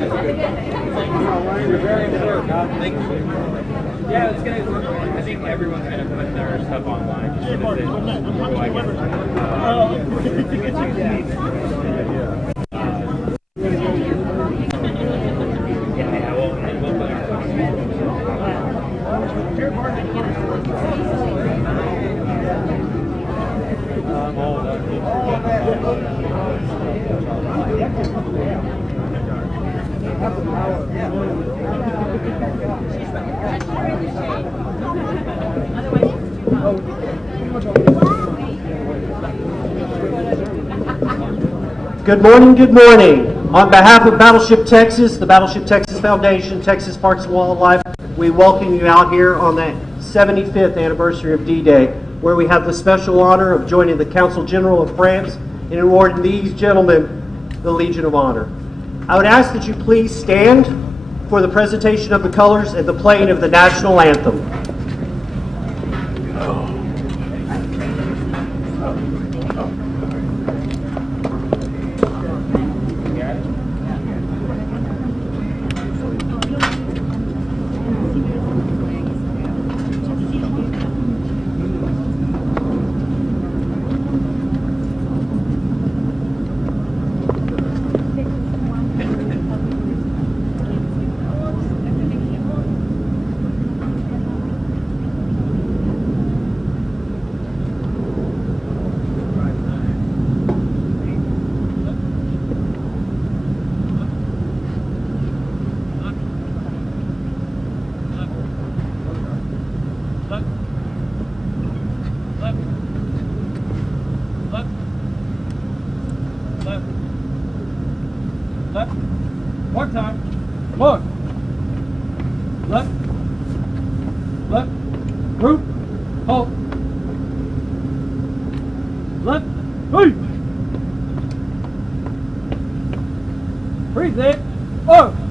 You're very important. Thank you. Yeah, it's gonna. I think everyone's gonna put their stuff online. Just so that they, so I guess, to get you yeah, well, and we'll put our Good morning, good morning. On behalf of Battleship Texas, the Battleship Texas Foundation, Texas Parks and Wildlife, we welcome you out here on the 75th anniversary of D-Day, where we have the special honor of joining the Consul General of France in awarding these gentlemen the Legion of Honor. I would ask that you please stand for the presentation of the colors and the playing of the national anthem. One time. Look. Left. Left. Group. Halt. Left. Hey. Freeze it. Oh.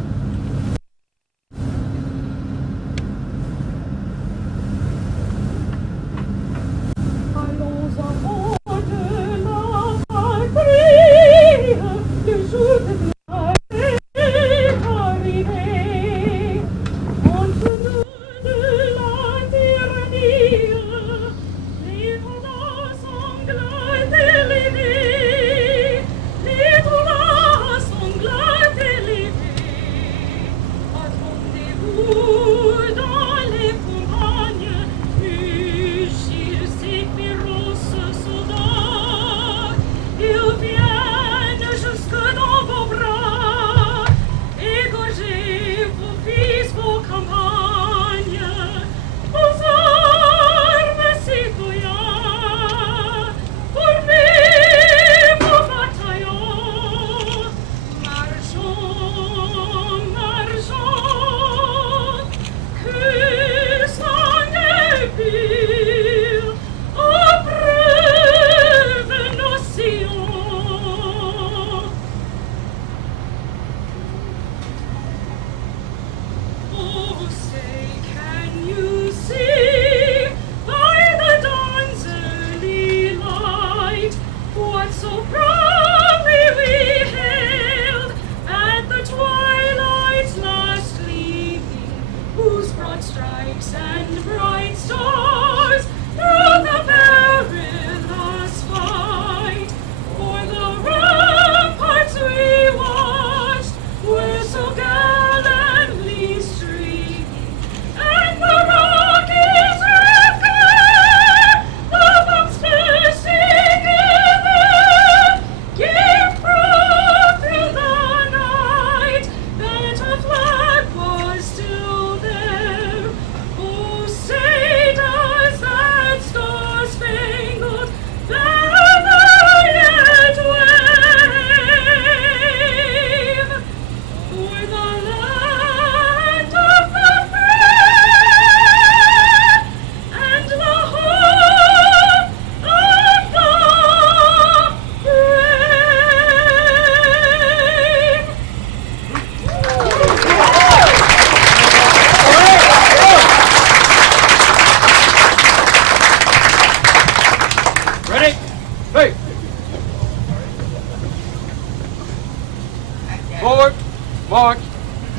March.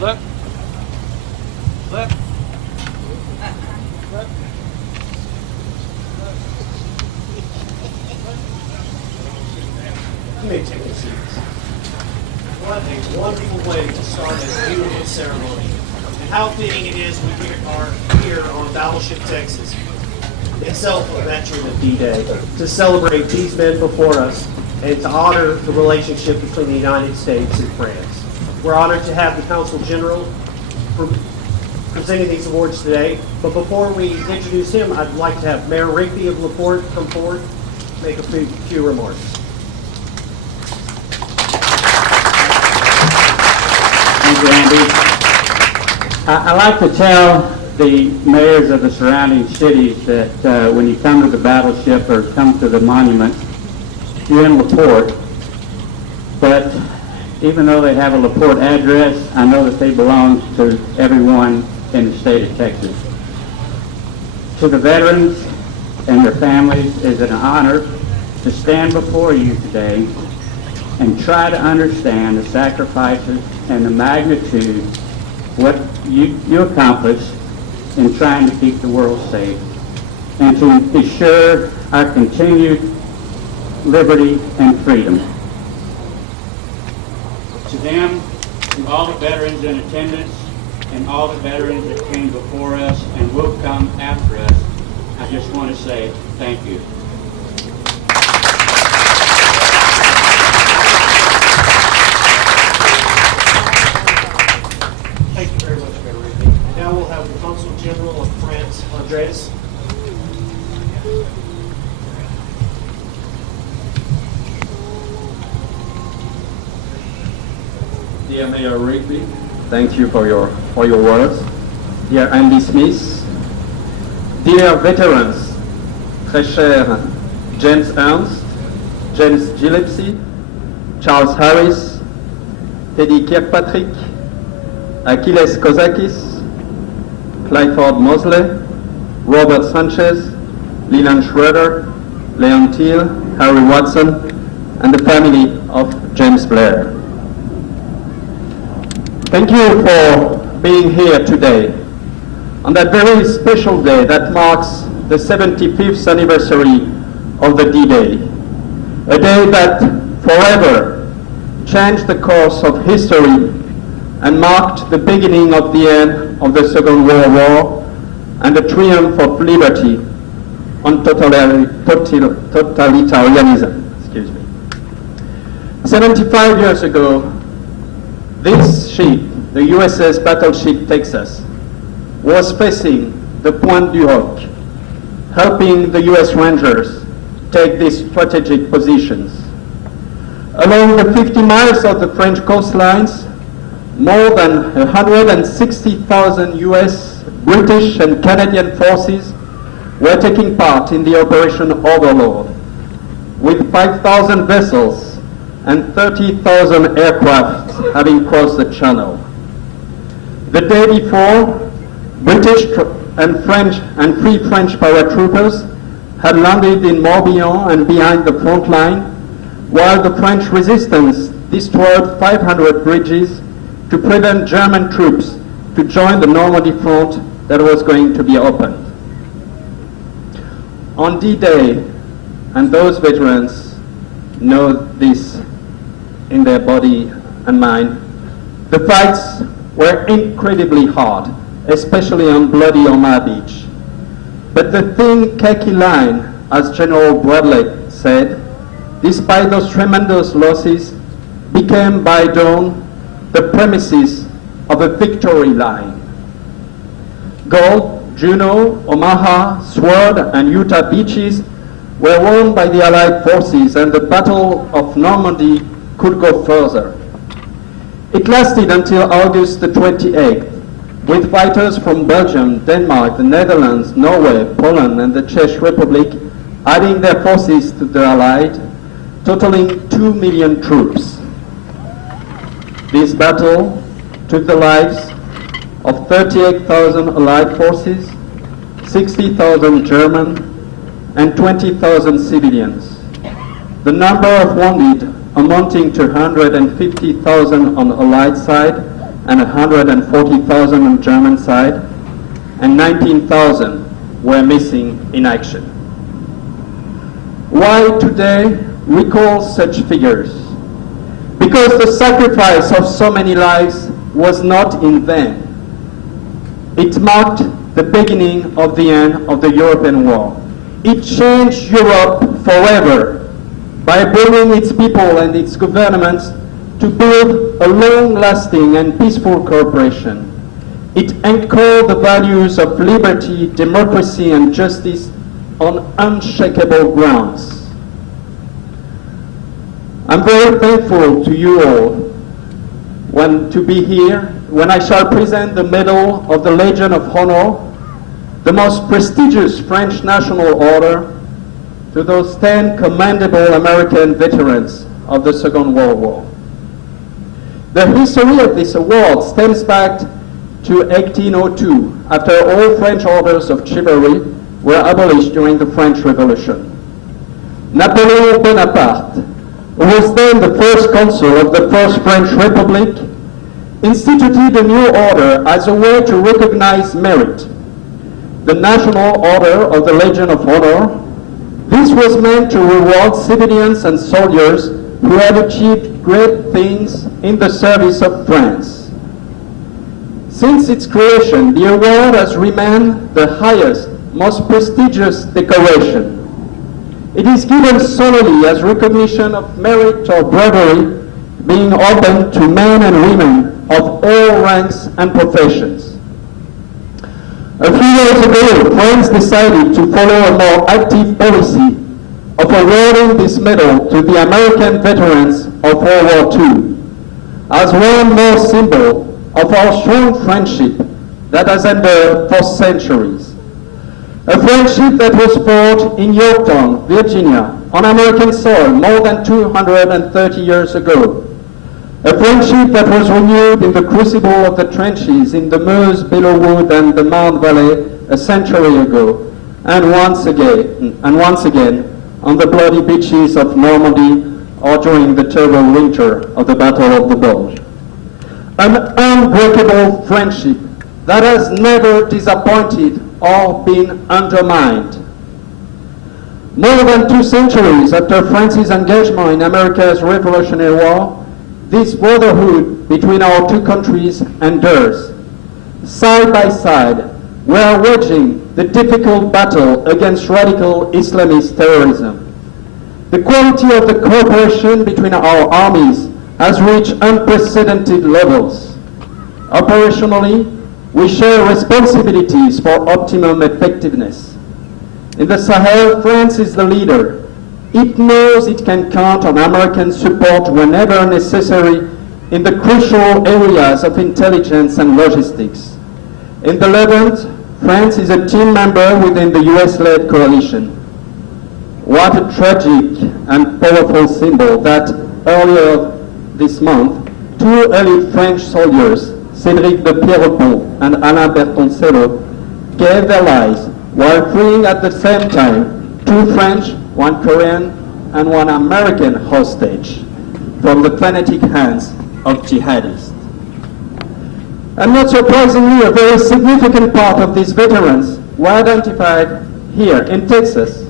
Left. Left. Left. You may take a seat. What a wonderful way to start a beautiful ceremony. And how fitting it is we are here on Battleship Texas, itself a veteran of D-Day, to celebrate these men before us and to honor the relationship between the United States and France. We're honored to have the Consul General presenting these awards today. But before we introduce him, I'd like to have Mayor Rigby of LaPorte come forward, make a few remarks. Thank you, Andy. I like to tell the mayors of the surrounding cities that when you come to the battleship or come to the monument, you're in LaPorte. But even though they have a LaPorte address, I know that they belong to everyone in the state of Texas. To the veterans and their families, it is an honor to stand before you today and try to understand the sacrifices and the magnitude what you accomplished in trying to keep the world safe and to ensure our continued liberty and freedom. To them, to all the veterans in attendance and all the veterans that came before us and will come after us, I just want to say thank you. Thank you very much, Mayor Rigby. And now we'll have the Consul General of France, Andreas. Dear Mayor Rigby, thank you for your words. Dear Andy Smith, dear veterans, très cher James Ernst, James Gillespie, Charles Harris, Teddy Kirkpatrick, Achilles Kozakis, Clifford Mosley, Robert Sanchez, Leland Schroeder, Leon Thiel, Harry Watson, and the family of James Blair. Thank you for being here today on that very special day that marks the 75th anniversary of the D-Day, a day that forever changed the course of history and marked the beginning of the end of the Second World War and the triumph of liberty on totalitarianism. 75 years ago, this ship, the USS Battleship Texas, was facing the Pointe du Hoc, helping the US Rangers take these strategic positions. Along the 50 miles of the French coastlines, more than 160,000 US, British, and Canadian forces were taking part in the Operation Overlord, with 5,000 vessels and 30,000 aircraft having crossed the channel. The day before, British and French and Free French paratroopers had landed in Morbihan and behind the front line, while the French resistance destroyed 500 bridges to prevent German troops to join the Normandy front that was going to be opened. On D-Day, and those veterans know this in their body and mind, the fights were incredibly hard, especially on Bloody Omaha Beach. But the thin khaki line, as General Bradley said, despite those tremendous losses, became by dawn the premises of a victory line. Gold, Juno, Omaha, Sword, and Utah beaches were won by the Allied forces, and the Battle of Normandy could go further. It lasted until August the 28th, with fighters from Belgium, Denmark, the Netherlands, Norway, Poland, and the Czech Republic adding their forces to the Allied, totaling 2 million troops. This battle took the lives of 38,000 Allied forces, 60,000 German, and 20,000 civilians. The number of wounded amounting to 150,000 on the Allied side and 140,000 on German side, and 19,000 were missing in action. Why today recall such figures? Because the sacrifice of so many lives was not in vain. It marked the beginning of the end of the European war. It changed Europe forever by bringing its people and its governments to build a long-lasting and peaceful cooperation. It anchored the values of liberty, democracy, and justice on unshakable grounds. I'm very thankful to you all to be here when I shall present the Medal of the Legion of Honor, the most prestigious French national order, to those 10 commendable American veterans of the Second World War. The history of this award stems back to 1802, after all French orders of chivalry were abolished during the French Revolution. Napoleon Bonaparte, who was then the first consul of the First French Republic, instituted a new order as a way to recognize merit, the National Order of the Legion of Honor. This was meant to reward civilians and soldiers who had achieved great things in the service of France. Since its creation, the award has remained the highest, most prestigious decoration. It is given solely as recognition of merit or bravery, being open to men and women of all ranks and professions. A few years ago, France decided to follow a more active policy of awarding this medal to the American veterans of World War II as one more symbol of our strong friendship that has endured for centuries. A friendship that was fought in Yorktown, Virginia, on American soil more than 230 years ago. A friendship that was renewed in the crucible of the trenches in the Meuse, Belleau-Wood, and the Marne Valley a century ago, and once again on the bloody beaches of Normandy or during the terrible winter of the Battle of the Bulge. An unbreakable friendship that has never disappointed or been undermined. More than 2 centuries after France's engagement in America's Revolutionary War, this brotherhood between our two countries endures. Side by side, we are waging the difficult battle against radical Islamist terrorism. The quality of the cooperation between our armies has reached unprecedented levels. Operationally, we share responsibilities for optimum effectiveness. In the Sahel, France is the leader. It knows it can count on American support whenever necessary in the crucial areas of intelligence and logistics. In the Levant, France is a team member within the US-led coalition. What a tragic and powerful symbol that earlier this month, 2 elite French soldiers, Cédric de Pierrepont and Alain Bertoncello, gave their lives while freeing at the same time 2 French, 1 Korean, and 1 American hostage from the fanatic hands of jihadists. And not surprisingly, a very significant part of these veterans were identified here in Texas,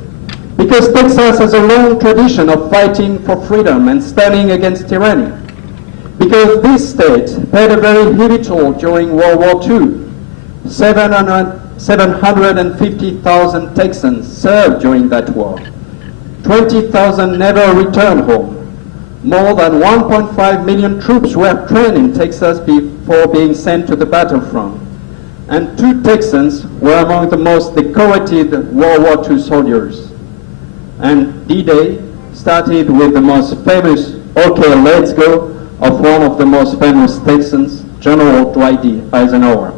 because Texas has a long tradition of fighting for freedom and standing against tyranny. Because this state paid a very heavy toll during World War II. 750,000 Texans served during that war. 20,000 never returned home. More than 1.5 million troops were trained in Texas before being sent to the battlefront. And 2 Texans were among the most decorated World War II soldiers. And D-Day started with the most famous "Okay, let's go" of one of the most famous Texans, General Dwight D. Eisenhower.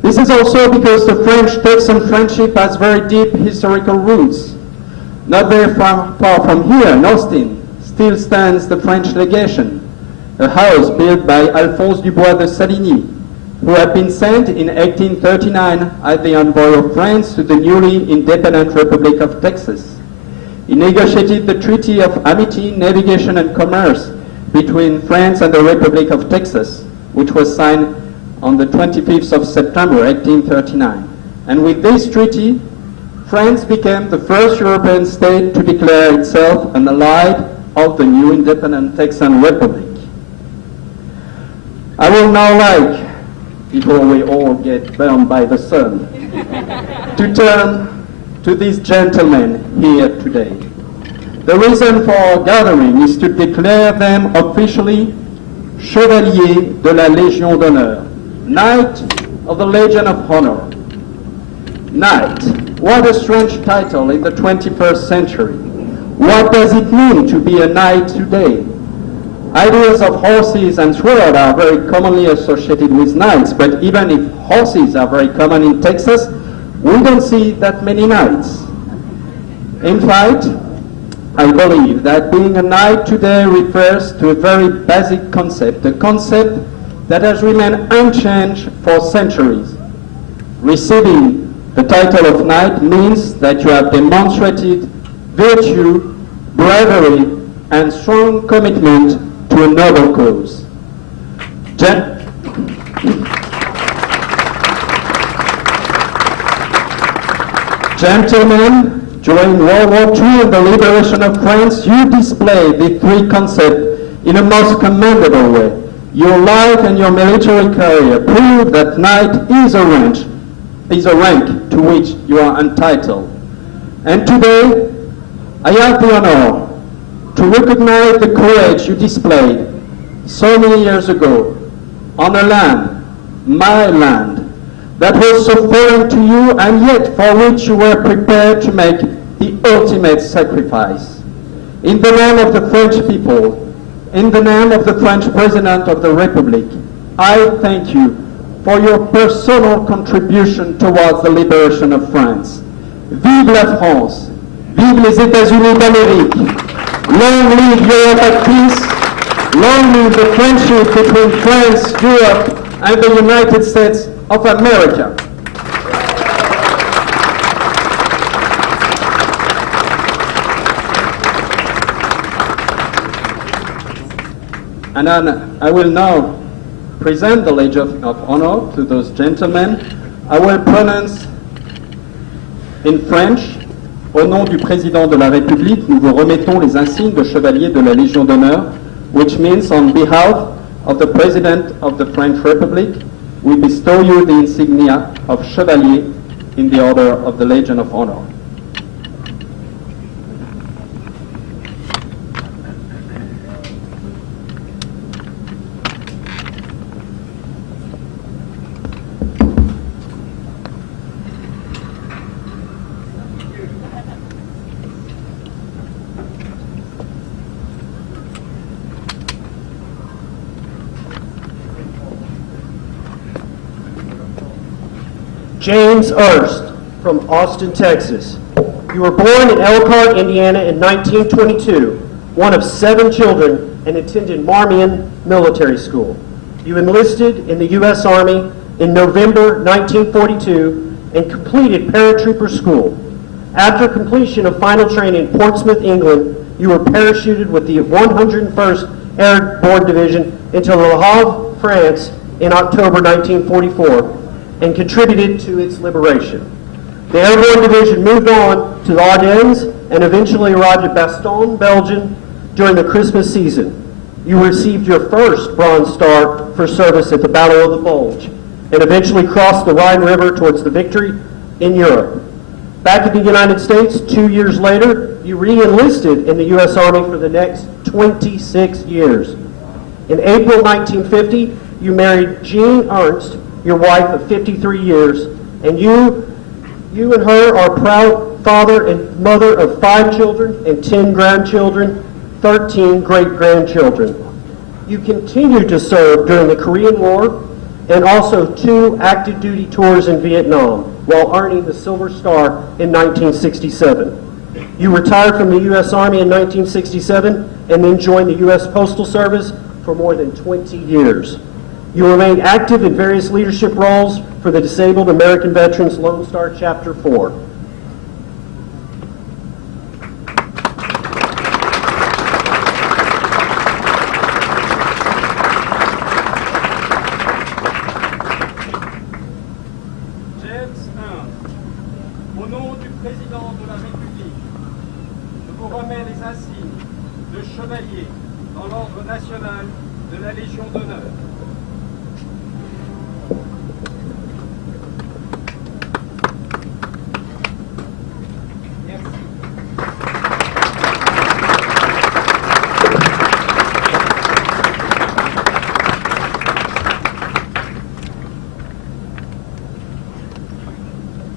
This is also because the French-Texan friendship has very deep historical roots. Not very far from here, in Austin, still stands the French legation, a house built by Alphonse Dubois de Saligny, who had been sent in 1839 as the envoy of France to the newly independent Republic of Texas. He negotiated the Treaty of Amity, Navigation and Commerce between France and the Republic of Texas, which was signed on the 25th of September 1839. And with this treaty, France became the first European state to declare itself an ally of the new independent Texan Republic. I will now like, before we all get burned by the sun, to turn to these gentlemen here today. The reason for our gathering is to declare them officially Chevaliers de la Légion d'honneur, Knight of the Legion of Honor. Knight, what a strange title in the 21st century. What does it mean to be a knight today? Ideas of horses and swords are very commonly associated with knights, but even if horses are very common in Texas, we don't see that many knights. In fact, I believe that being a knight today refers to a very basic concept, a concept that has remained unchanged for centuries. Receiving the title of knight means that you have demonstrated virtue, bravery, and strong commitment to a noble cause. Gentlemen, during World War II and the liberation of France, you displayed the three concepts in a most commendable way. Your life and your military career prove that knight is a rank to which you are entitled. And today, I have the honor to recognize the courage you displayed so many years ago on a land, my land, that was so foreign to you and yet for which you were prepared to make the ultimate sacrifice. In the name of the French people, in the name of the French President of the Republic, I thank you for your personal contribution towards the liberation of France. Vive la France! Vive les États-Unis d'Amérique! Long live Europe at peace! Long live the friendship between France, Europe, and the United States of America! And I will now present the Legion of Honor to those gentlemen. I will pronounce in French. Au nom du Président de la République, nous vous remettons les insignes de Chevalier de la Légion d'honneur, which means on behalf of the President of the French Republic, we bestow you the insignia of Chevalier in the Order of the Legion of Honor. James Erst from Austin, Texas. You were born in Elkhart, Indiana in 1922, one of 7 children, and attended Marmion Military School. You enlisted in the U.S. Army in November 1942 and completed paratrooper school. After completion of final training in Portsmouth, England, you were parachuted with the 101st Airborne Division into Le Havre, France in October 1944 and contributed to its liberation. The Airborne Division moved on to the Ardennes and eventually arrived at Bastogne, Belgium during the Christmas season. You received your first Bronze Star for service at the Battle of the Bulge and eventually crossed the Rhine River towards the victory in Europe. Back in the United States, 2 years later, you re-enlisted in the U.S. Army for the next 26 years. In April 1950, you married Jean Ernst, your wife of 53 years, and you and her are proud father and mother of 5 children and 10 grandchildren, 13 great-grandchildren. You continued to serve during the Korean War and also 2 active duty tours in Vietnam while earning the Silver Star in 1967. You retired from the U.S. Army in 1967 and then joined the U.S. Postal Service for more than 20 years. You remain active in various leadership roles for the Disabled American Veterans Lone Star Chapter 4.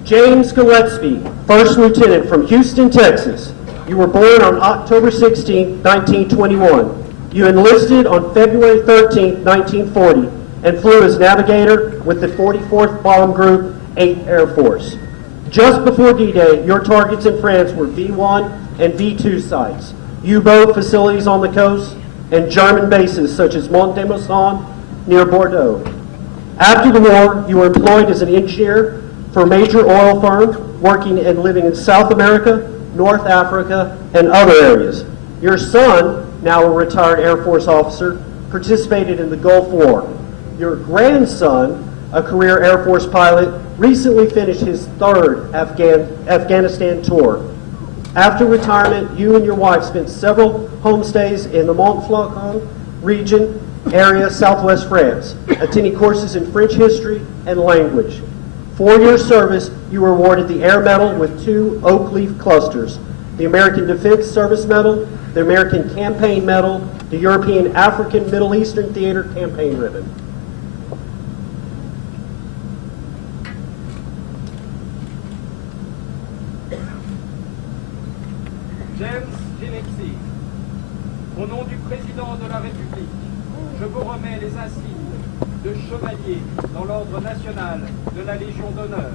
James Gillespie, First Lieutenant from Houston, Texas. You were born on October 16, 1921. You enlisted on February 13, 1940, and flew as navigator with the 44th Bomb Group, 8th Air Force. Just before D-Day, your targets in France were V-1 and V-2 sites, U-boat facilities on the coast, and German bases such as Mont-de-Marsan near Bordeaux. After the war, you were employed as an engineer for a major oil firm, working and living in South America, North Africa, and other areas. Your son, now a retired Air Force officer, participated in the Gulf War. Your grandson, a career Air Force pilot, recently finished his third Afghanistan tour. After retirement, you and your wife spent several homestays in the Montfaucon region area, southwest France, attending courses in French history and language. For your service, you were awarded the Air Medal with 2 oak leaf clusters, the American Defense Service Medal, the American Campaign Medal, the European African Middle Eastern Theater Campaign Ribbon. James Gillespie, au nom du président de la République, je vous remets les insignes de chevalier dans l'ordre national de la Légion d'honneur.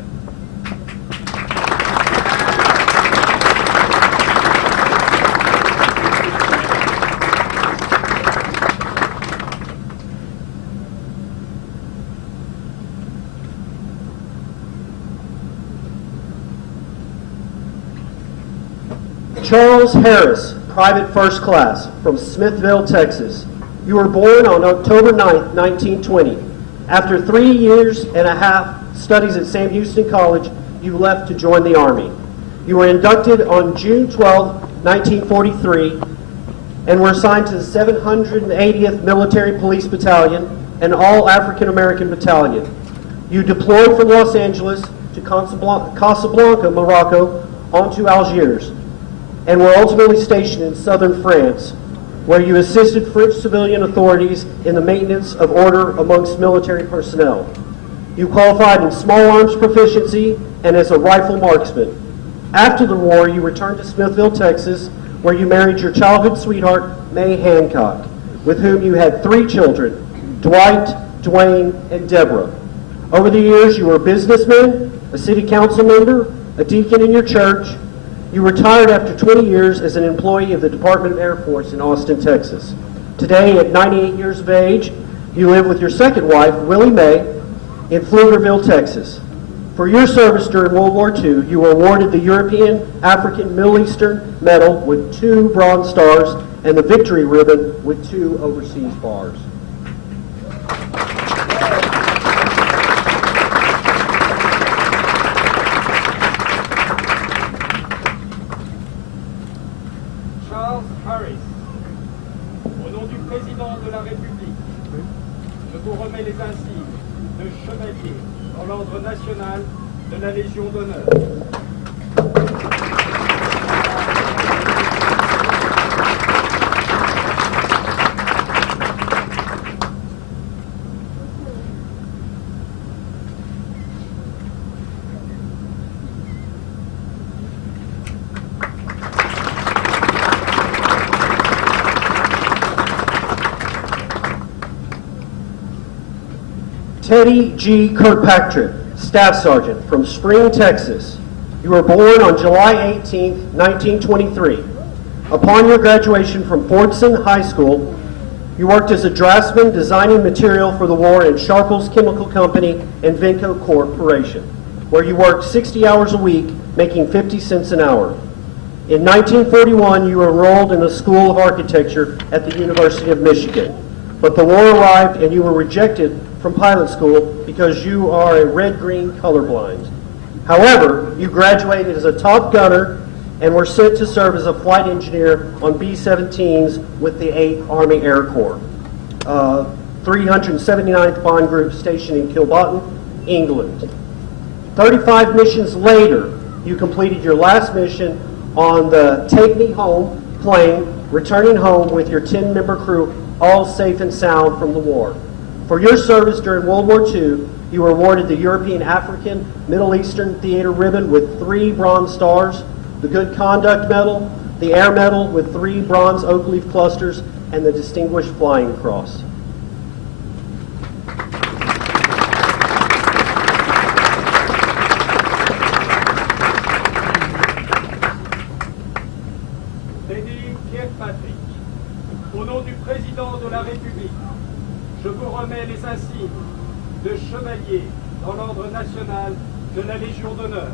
Charles Harris, Private First Class, from Smithville, Texas. You were born on October 9, 1920. After 3 years and a half studies at Sam Houston College, you left to join the Army. You were inducted on June 12, 1943, and were assigned to the 780th Military Police Battalion, an all-African American battalion. You deployed from Los Angeles to Casablanca, Morocco, onto Algiers, and were ultimately stationed in southern France, where you assisted French civilian authorities in the maintenance of order amongst military personnel. You qualified in small arms proficiency and as a rifle marksman. After the war, you returned to Smithville, Texas, where you married your childhood sweetheart, May Hancock, with whom you had 3 children, Dwight, Dwayne, and Deborah. Over the years, you were a businessman, a city council member, a deacon in your church. You retired after 20 years as an employee of the Department of Air Force in Austin, Texas. Today, at 98 years of age, you live with your second wife, Willie Mae, in Pflugerville, Texas. For your service during World War II, you were awarded the European African Middle Eastern Medal with 2 Bronze Stars and the Victory Ribbon with 2 Overseas Bars. Charles Harris, au nom du président de la République, je vous remets les insignes de chevalier dans l'ordre national de la Légion d'honneur. Teddy G. Kirkpatrick, Staff Sergeant from Spring, Texas. You were born on July 18, 1923. Upon your graduation from Fordson High School, you worked as a draftsman designing material for the war in Sharples Chemical Company and Venco Corporation, where you worked 60 hours a week, making 50 cents an hour. In 1941, you were enrolled in the School of Architecture at the University of Michigan, but the war arrived and you were rejected from pilot school because you are a red-green colorblind. However, you graduated as a top gunner and were sent to serve as a flight engineer on B-17s with the 8th Army Air Corps, 379th Bond Group stationed in Kilbotton, England. 35 missions later, you completed your last mission on the Take Me Home plane, returning home with your 10-member crew, all safe and sound from the war. For your service during World War II, You were awarded the European African Middle Eastern Theater Ribbon with 3 bronze stars, the Good Conduct Medal, the Air Medal with 3 bronze oak leaf clusters, and the Distinguished Flying Cross. Lady Kirkpatrick, au nom du président de la République, je vous remets les insignes de chevalier dans l'ordre national de la Légion d'honneur.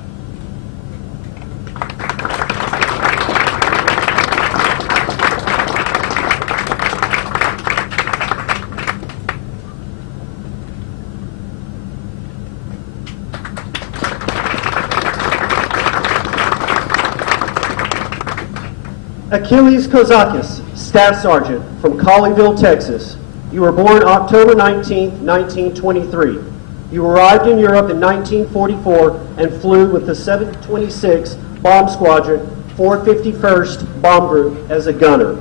Achilles Kozakis, Staff Sergeant from Colleyville, Texas. You were born October 19, 1923. You arrived in Europe in 1944 and flew with the 726 Bomb Squadron, 451st Bomb Group as a gunner.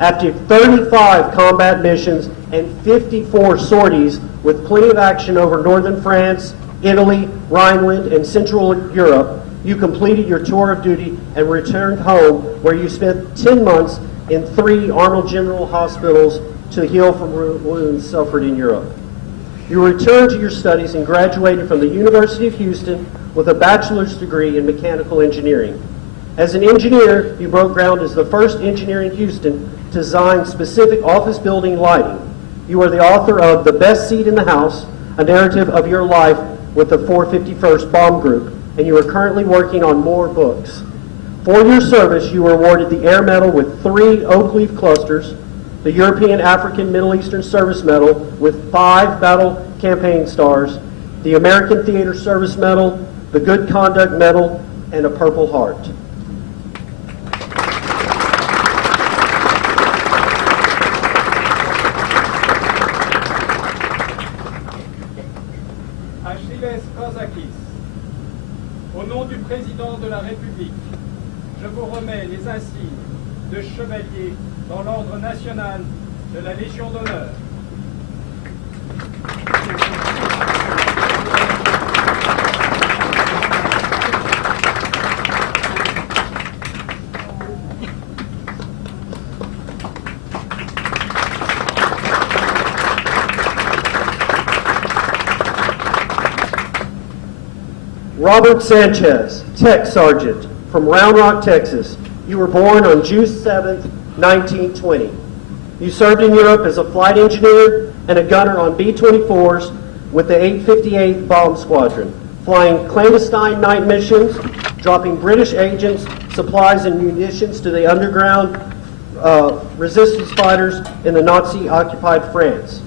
After 35 combat missions and 54 sorties with plenty of action over northern France, Italy, Rhineland, and Central Europe, you completed your tour of duty and returned home, where you spent 10 months in 3 Arnold General hospitals to heal from wounds suffered in Europe. You returned to your studies and graduated from the University of Houston with a bachelor's degree in mechanical engineering. As an engineer, you broke ground as the first engineer in Houston to design specific office building lighting. You are the author of The Best Seat in the House, a narrative of your life with the 451st Bomb Group, and you are currently working on more books. For your service, you were awarded the Air Medal with 3 oak leaf clusters, the European African Middle Eastern Service Medal with 5 battle campaign stars, the American Theater Service Medal, the Good Conduct Medal, and a Purple Heart. Achilles Kozakis, au nom du président de la République, je vous remets les insignes de chevalier dans l'ordre national de la Légion d'honneur. Robert Sanchez, Tech Sergeant from Round Rock, Texas. You were born on June 7, 1920. You served in Europe as a flight engineer and a gunner on B-24s with the 858th Bomb Squadron, flying clandestine night missions, dropping British agents, supplies, and munitions to the underground resistance fighters in the Nazi-occupied France.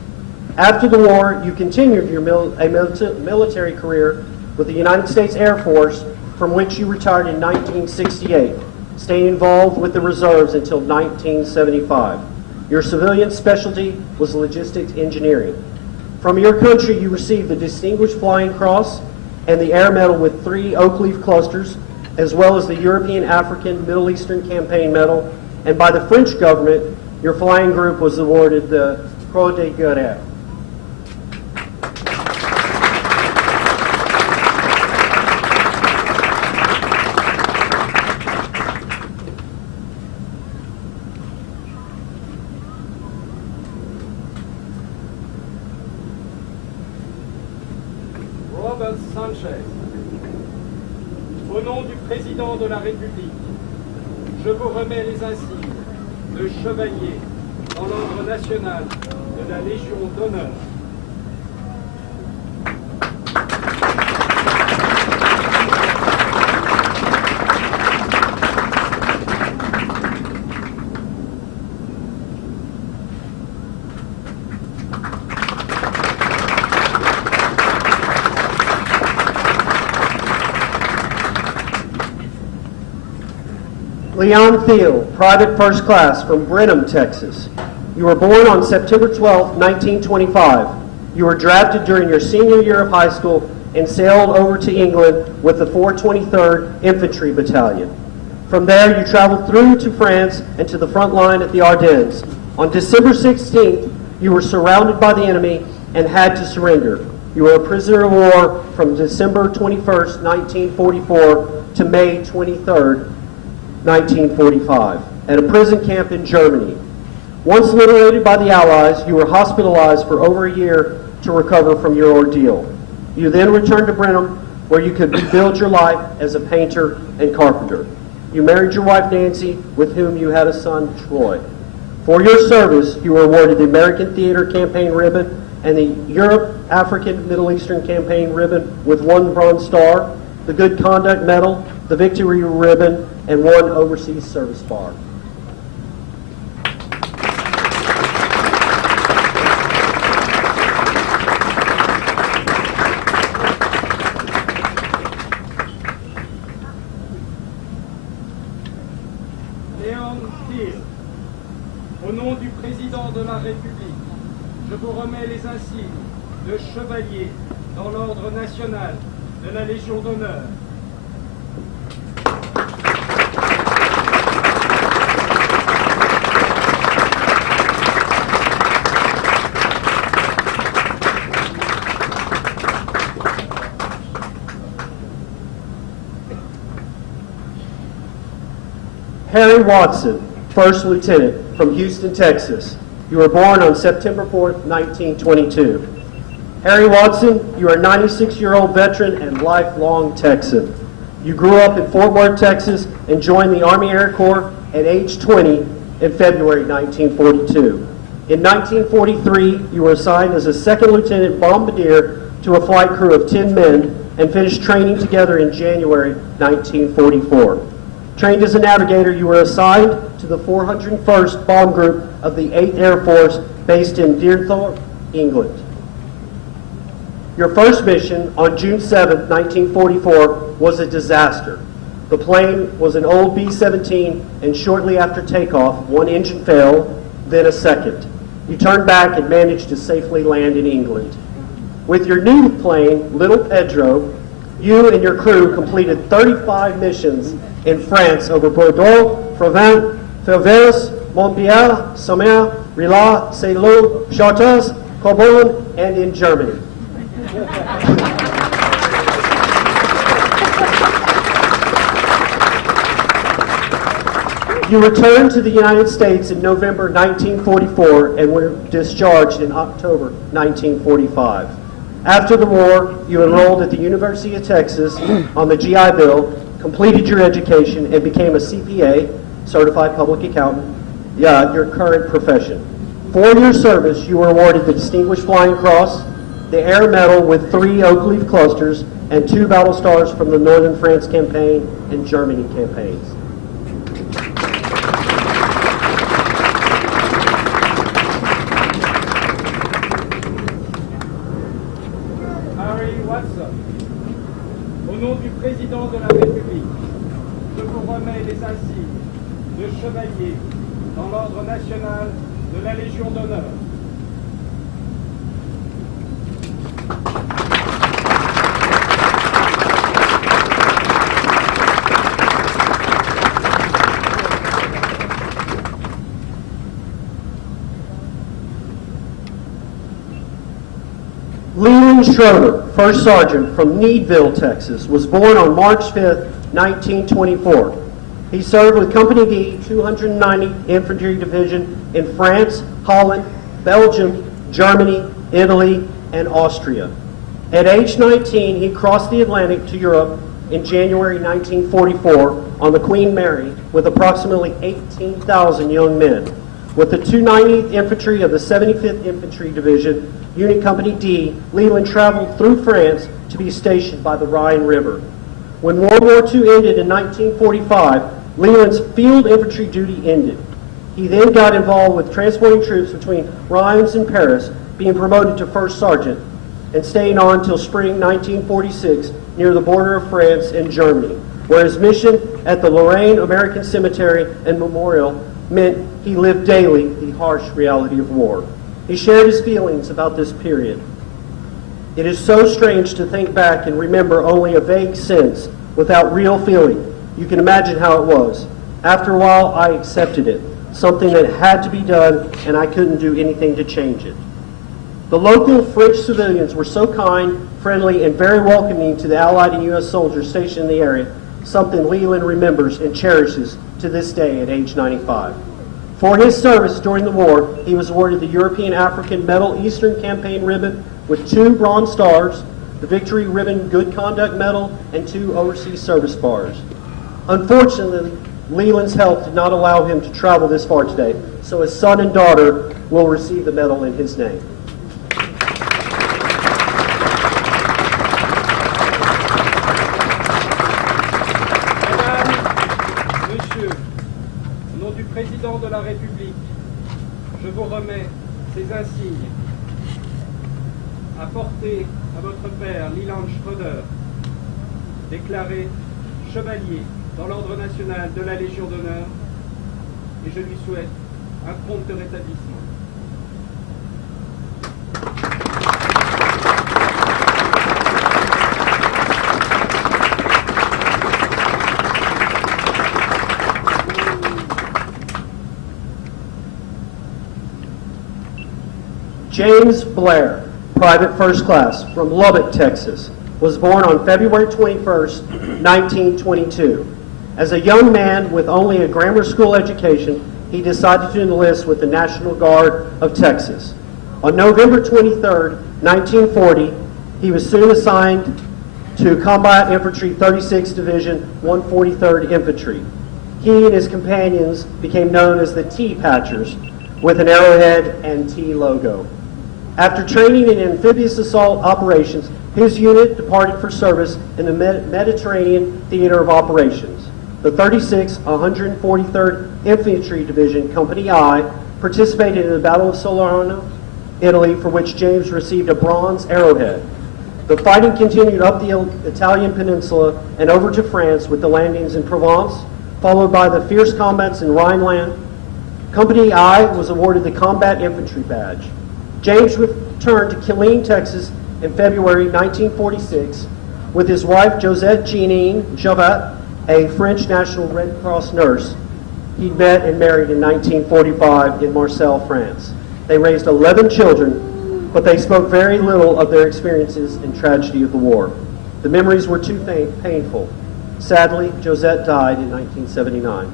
After the war, you continued your military career with the United States Air Force, from which you retired in 1968, staying involved with the reserves until 1975. Your civilian specialty was logistics engineering. From your country, you received the Distinguished Flying Cross and the Air Medal with 3 oak leaf clusters, as well as the European African Middle Eastern Campaign Medal, and by the French government, your flying group was awarded the Croix de Guerre. Robert Sanchez, au nom du président de la République, je vous remets les insignes de chevalier dans l'ordre national de la Légion d'honneur. Leon Thiel, Private First Class from Brenham, Texas. You were born on September 12, 1925. You were drafted during your senior year of high school and sailed over to England with the 423rd Infantry Battalion. From there, you traveled through to France and to the front line at the Ardennes. On December 16th, you were surrounded by the enemy and had to surrender. You were a prisoner of war from December 21st, 1944 to May 23rd, 1945, at a prison camp in Germany. Once liberated by the Allies, you were hospitalized for over a year to recover from your ordeal. You then returned to Brenham, where you could rebuild your life as a painter and carpenter. You married your wife Nancy, with whom you had a son, Troy. For your service, you were awarded the American Theater Campaign Ribbon and the Europe, African, Middle Eastern Campaign Ribbon with 1 Bronze Star, the Good Conduct Medal, the Victory Ribbon, and 1 Overseas Service Bar. Au nom du président de la République, je vous remets les insignes de chevalier dans l'ordre national de la Légion d'honneur. Harry Watson, First Lieutenant from Houston, Texas. You were born on September 4th, 1922. Harry Watson, you are a 96-year-old veteran and lifelong Texan. You grew up in Fort Worth, Texas, and joined the Army Air Corps at age 20 in February 1942. In 1943, you were assigned as a second lieutenant bombardier to a flight crew of 10 men and finished training together in January 1944. Trained as a navigator, you were assigned to the 401st Bomb Group of the 8th Air Force based in Deerthorpe, England. Your first mission on June 7, 1944 was a disaster. The plane was an old B-17, and shortly after takeoff, 1 engine failed, then a second. You turned back and managed to safely land in England. With your new plane, Little Pedro, you and your crew completed 35 missions in France over Bordeaux, Provence, Fevers, Montpellier, Saumur, Rila, Saint-Lô, Chartres, Carbonne, and in Germany. You returned to the United States in November 1944 and were discharged in October 1945. After the war, you enrolled at the University of Texas on the GI Bill, completed your education, and became a CPA, Certified Public Accountant, your current profession. For your service, you were awarded the Distinguished Flying Cross, the Air Medal with 3 oak leaf clusters, and 2 battle stars from the Northern France campaign and Germany campaigns. Harry Watson, au nom du président de la République, je vous remets les insignes de chevalier dans l'ordre national de la Légion d'honneur. Leland Schroeder, First Sergeant from Needville, Texas, was born on March 5th, 1924. He served with Company D, 290th Infantry Division in France, Holland, Belgium, Germany, Italy, and Austria. At age 19, he crossed the Atlantic to Europe in January 1944 on the Queen Mary with approximately 18,000 young men. With the 290th Infantry of the 75th Infantry Division, Unit Company D, Leland traveled through France to be stationed by the Rhine River. When World War II ended in 1945, Leland's field infantry duty ended. He then got involved with transporting troops between Reims and Paris, being promoted to First Sergeant, and staying on until spring 1946 near the border of France and Germany, where his mission at the Lorraine American Cemetery and Memorial meant he lived daily the harsh reality of war. He shared his feelings about this period. It is so strange to think back and remember only a vague sense without real feeling. You can imagine how it was. After a while, I accepted it, something that had to be done, and I couldn't do anything to change it. The local French civilians were so kind, friendly, and very welcoming to the Allied and U.S. soldiers stationed in the area, something Leland remembers and cherishes to this day at age 95. For his service during the war, he was awarded the European African Medal Eastern Campaign Ribbon with 2 Bronze Stars, the Victory Ribbon Good Conduct Medal, and 2 Overseas Service Bars. Unfortunately, Leland's health did not allow him to travel this far today, so his son and daughter will receive the medal in his name. Mesdames, Messieurs, au nom du Président de la République, je vous remets ces insignes apportés à votre père Leland Schroeder, déclaré chevalier dans l'ordre national de la Légion d'honneur, et je lui souhaite un prompt rétablissement. James Blair, Private First Class, from Lubbock, Texas, was born on February 21st, 1922. As a young man with only a grammar school education, he decided to enlist with the National Guard of Texas. On November 23rd, 1940, he was soon assigned to Combat Infantry 36th Division, 143rd Infantry. He and his companions became known as the T-Patchers, with an arrowhead and T logo. After training in amphibious assault operations, his unit departed for service in the Mediterranean Theater of Operations. The 36th 143rd Infantry Division, Company I, participated in the Battle of Salerno, Italy, for which James received a bronze arrowhead. The fighting continued up the Italian peninsula and over to France with the landings in Provence, followed by the fierce combats in Rhineland. Company I was awarded the Combat Infantry Badge. James returned to Killeen, Texas in February 1946 with his wife Josette Jeanine Jovat, a French National Red Cross nurse. He met and married in 1945 in Marseille, France. They raised 11 children, but they spoke very little of their experiences and tragedy of the war. The memories were too painful. Sadly, Josette died in 1979.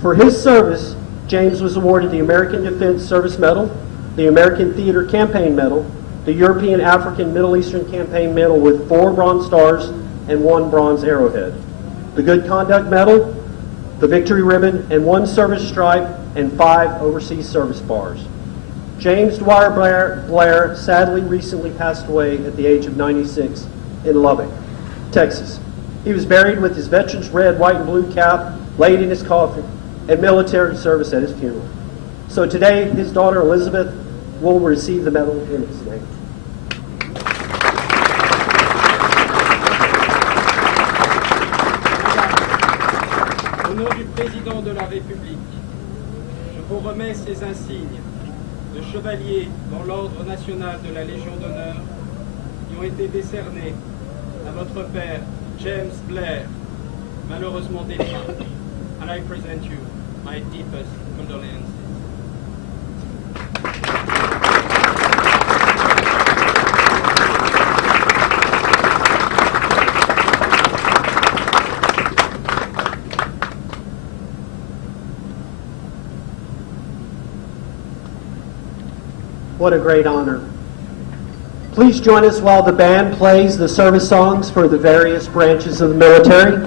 For his service, James was awarded the American Defense Service Medal, the American Theater Campaign Medal, the European African Middle Eastern Campaign Medal with 4 Bronze Stars and 1 Bronze Arrowhead, the Good Conduct Medal, the Victory Ribbon, and 1 Service Stripe and 5 Overseas Service Bars. James Dwyer Blair sadly recently passed away at the age of 96 in Lubbock, Texas. He was buried with his veteran's red, white, and blue cap laid in his coffin and military service at his funeral. So today, his daughter Elizabeth will receive the medal in his name. Au nom du Président de la République, je vous remets ces insignes de chevalier dans l'ordre national de la Légion d'honneur qui ont été décernés à votre père James Blair, malheureusement défunt. And I present you my deepest condolences. What a great honor. Please join us while the band plays the service songs for the various branches of the military.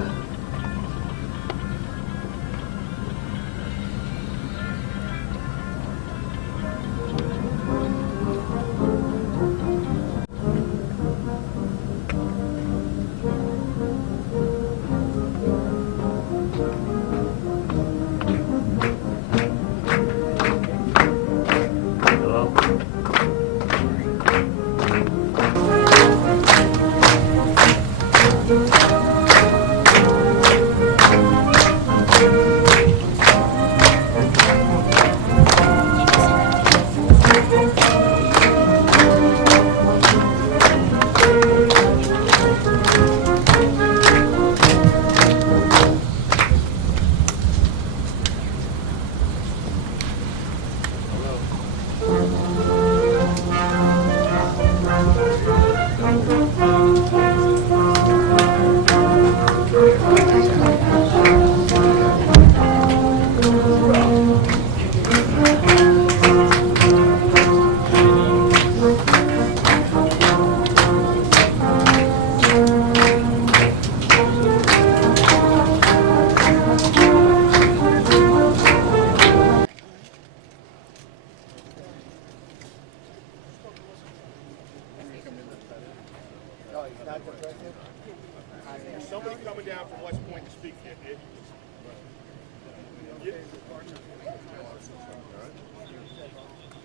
There's somebody coming down from West Point to speak to you.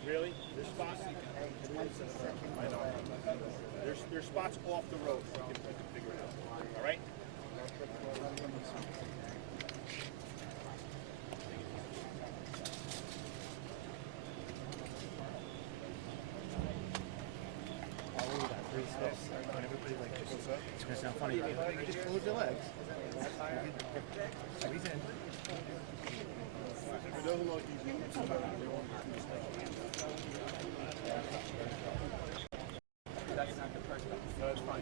Really? There's spots. There's spots off the road. You can figure it out. All right. It's gonna sound funny. You just close your legs. Squeeze in. It doesn't look easy. That's fine.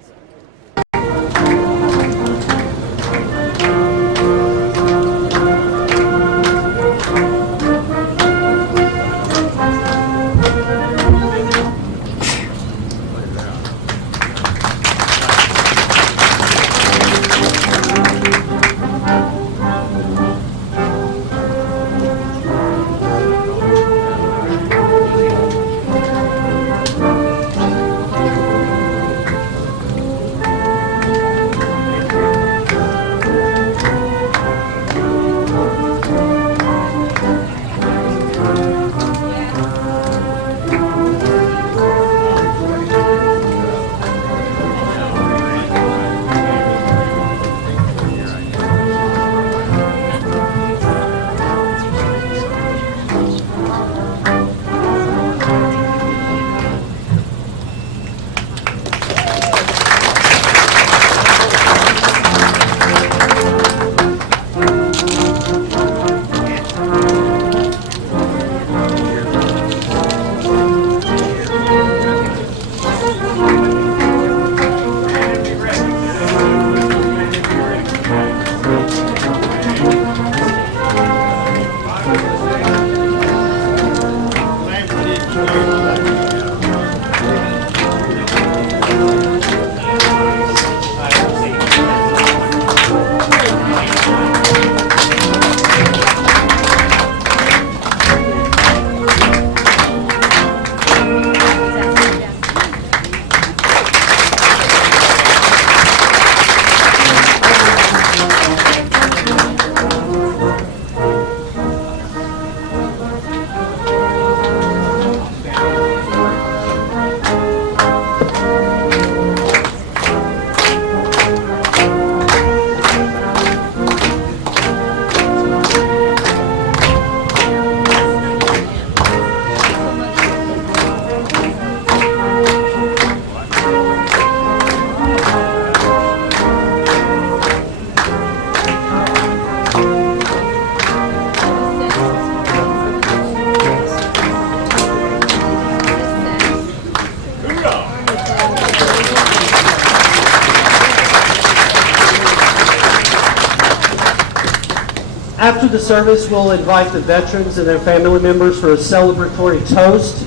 After the service, we'll invite the veterans and their family members for a celebratory toast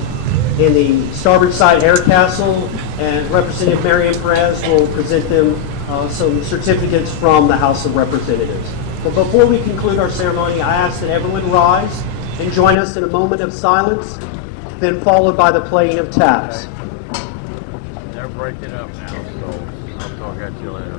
in the starboard side air castle, and Representative Marian Perez will present them some certificates from the House of Representatives. But before we conclude our ceremony, I ask that everyone rise and join us in a moment of silence, then followed by the playing of taps. They're breaking up now, so I'll talk at you later.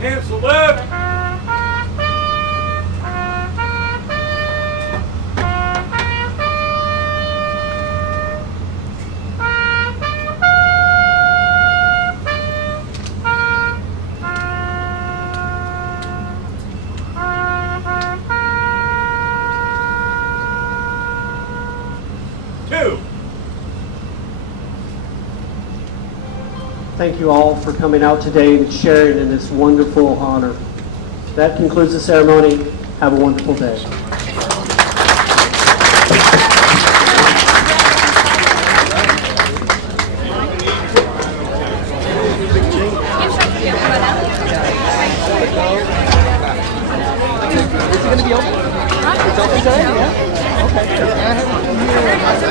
Hands to left. thank you all for coming out today and sharing in this wonderful honor. That concludes the ceremony. Have a wonderful day. Is it going to be open? It's open today? Yeah? Okay.